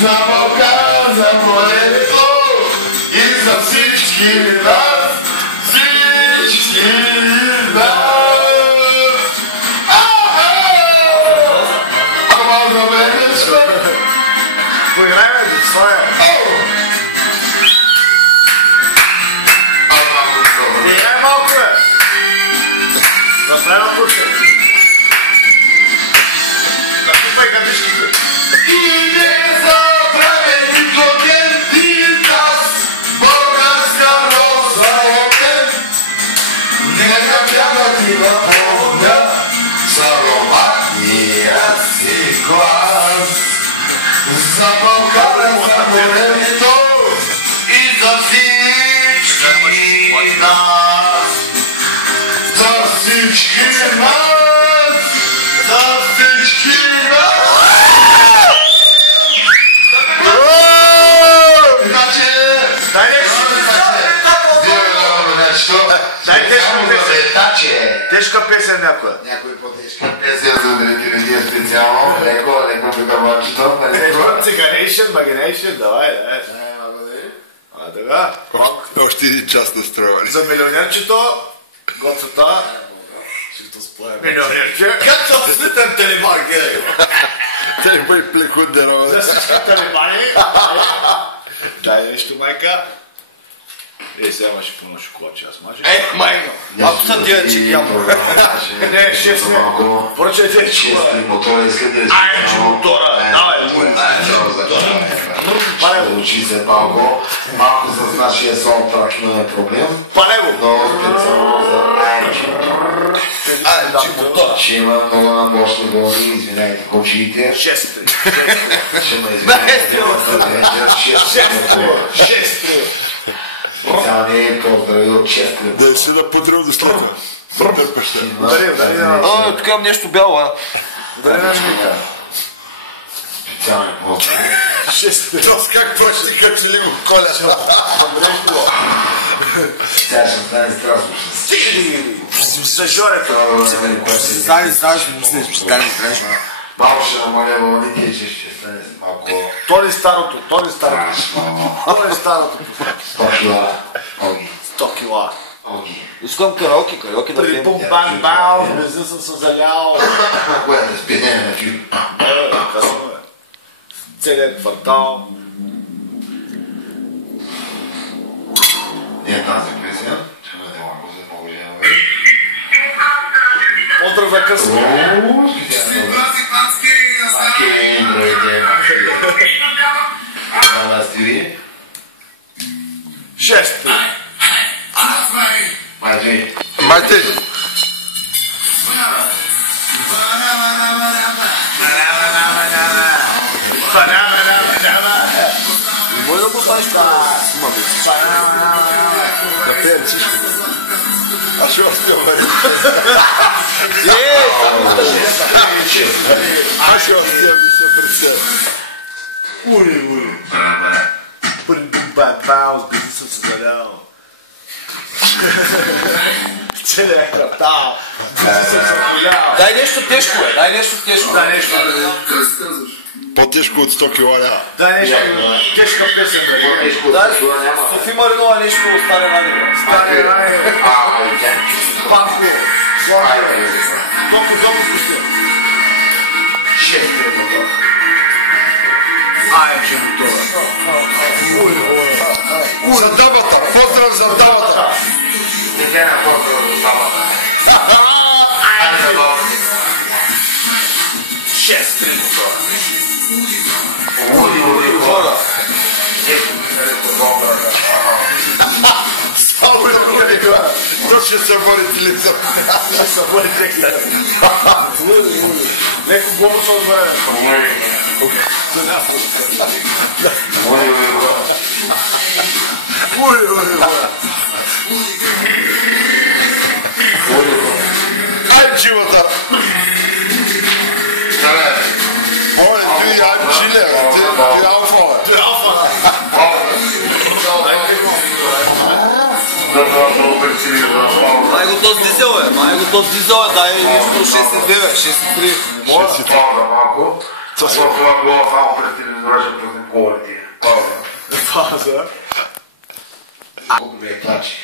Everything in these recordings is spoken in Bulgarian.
За Балкан, за морето и за всички нас, всички нас. Ама за менечко. Поиграй, бе, своя. Поиграй малко, бе. Направи на курса. Напипай кадишките. И не забравя нито ден ти нас, българска роза оген. Нека бяга ти напомня за романия си глас. За България, за морето и за всички нас. За всички нас. За всички нас. Дай тежка песен някоя. Някой по-тежка песен за директивния специално. Леко притамачно. Циганейшен, магинейшен, давай. А, така. Още един час настроили. За милионерчето, гоцата. Милионерче. Като слитен телебар, гей. Те бъй плекудера. За всички телебани. Дай нещо, майка. Сега имаше пълно шоколадче, аз маже. Майно! Ако са дивечек ямо. Не, 6 не. Поръчай те шоколада. Айде, мотора. Давай, Ще учи се малко. Малко с нашия саундтрак имаме проблем. Палево. Но специално за Айчи. Ще има много мощни вълни, извинявайте, кочиите. 6-3. Ще ме извинявайте. 6-3. Специални поздрави от Честли. Да си да подрил до след. Затърпаш те. О, тук имам нещо бяло, а. Специални поздрави. 6. Тоест как пръщи, как си ли го коля? Сега ще стане страшно. За Жорето. Стане страшно, мислиш, че стане страшно. Малко ще намаля вълните и ще стане малко... То ли старото? 100 кила. Оги. 100 кила. Оги. Искам караоке да Преди пием. бум-бам-бам, безден съм се залял. Кое да спинем на филм? Късно е. Целият квартал. Не е тази песен. Ще бъде малко за много жена. Поздрав за късно. Окей, здравейте. Това стири. 6. Майче. Майте! Може да го останеш това? Да пеем всички. Аз ще успявам. Аз ще успявам и се представя. Ури. Преди бум-бам-бам, с безден съм се залял. Целият квартал. Безден съм се залял. Дай нещо тежко, бе. Дай нещо тежко. По-тежко от 100 кила няма. Дай нещо тежка песен, бе. Дай, Софи Маринова нещо Старе Радио. Старе рай. Панко. Доко пусти. 6 мотора. Айде мотора. За дамата! Поздрав за дамата! Не на поздрав за дамата. Айде, баба. 6-3 мотора. Хора. Само да го не гледа. То ще се върти лица. Ще се върти лица. Леко глобо се отваря. Ай, живота! Моля, ти Анчиле, ти Алфа. Май го този дизел, бе. Дай нещо 6,2, бе. 6,3. Може да малко. Ako fa operativno zrače protiv Kovati. Faza. Metači.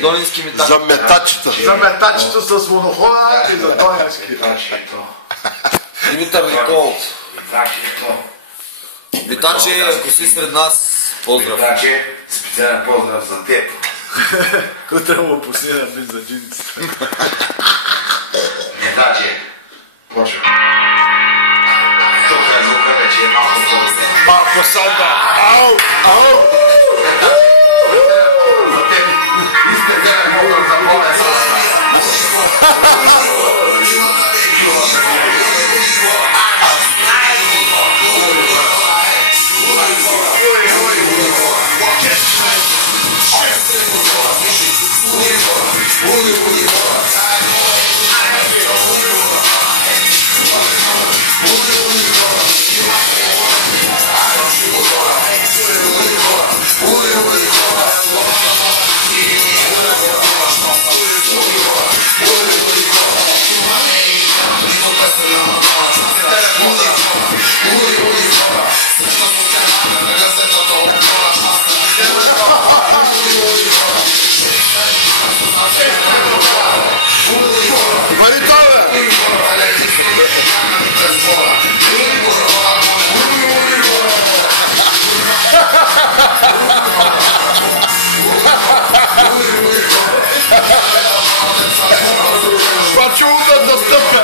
Dolinski metač. За метачета. За метачето с монохода и за Донински. Metači je to. Димитър Николов. Metači je to. Витаче, ако си сред нас, поздрав. Metači, специален поздрав за теб. Кой трябва да му пусне на бин за джинсите? Metači. Почва. Тук е звука вече е малко по-добре. Малко санда. Ау! Ау! За теб. Специален поздрав за болест. Почему да достъпя?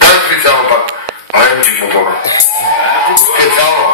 Дай специално пак. Айде ти мотора. Специално.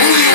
Udi,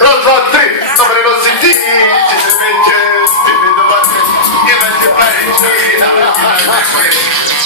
Raz, dwa, tri, dobre nocy, ty, ci się wiecie, ty do walki, nie będzie pamięci, nawet nie będzie pamięci.